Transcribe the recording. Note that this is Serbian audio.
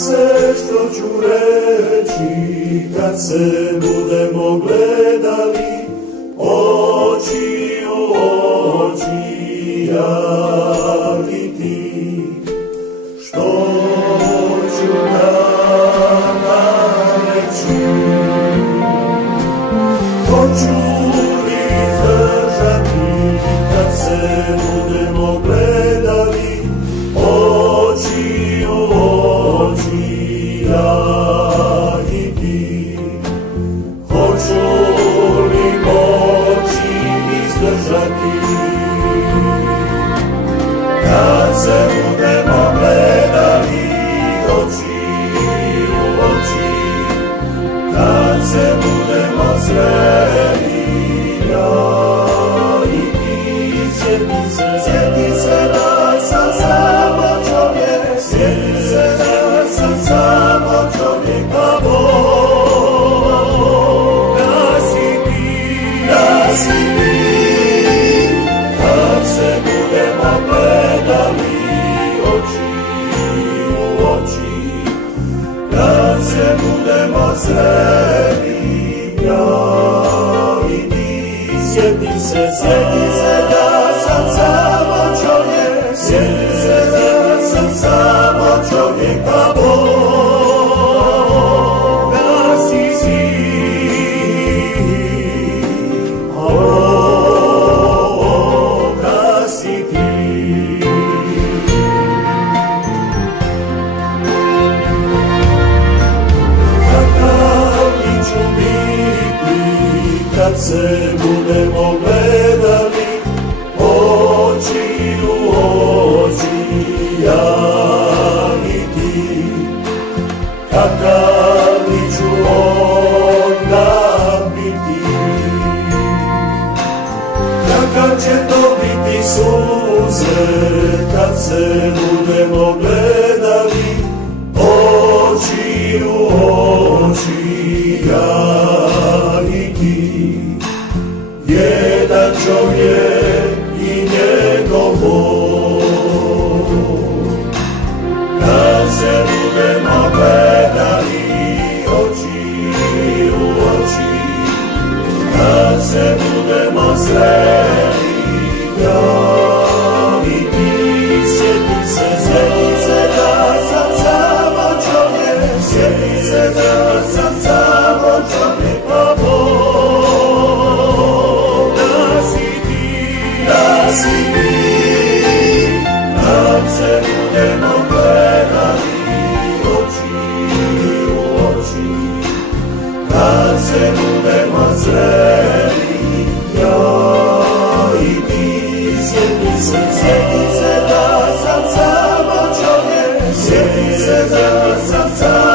se što ću reći kad se budemo gledali oči u oči, ja i ti. Što ću tada reći? Hoću li izdržati kad se budemo gledali oči u oči, ja i ti. Hoću li moći izdržati kad se budemo gledali oči u oči, kad se budemo sreli, ja i ti. Sjeti se da sam samo čovjek, sjeti se da sam samo čovjek, a Bog da si ti, kad se budemo gledali oči u oči, kad se budemo sreli, ja i ti. Sjeti se da sam samo čovjek, sjeti se da sam samo čovjek, a Bog da si ti, a Bog da si ti. Kakav li ću biti kad se budemo gledali oči u oči, ja i ti. Kakav li ću onda biti? Kakav će to biti susret kad se budemo gledali oči u oči, ja i ti. Jedan čovjek i njegov Bog. Kad se budemo gledali oči u oči, kad se budemo sreli, ja i ti. Sjeti se da sam samo čovjek, sjeti se da sam samo čovjek, a Bog da si ti. Kad se budemo gledali oči u oči, kad se budemo sreli, ja i ti. Sjeti se da sam samo čovjek, sjeti se da sam samo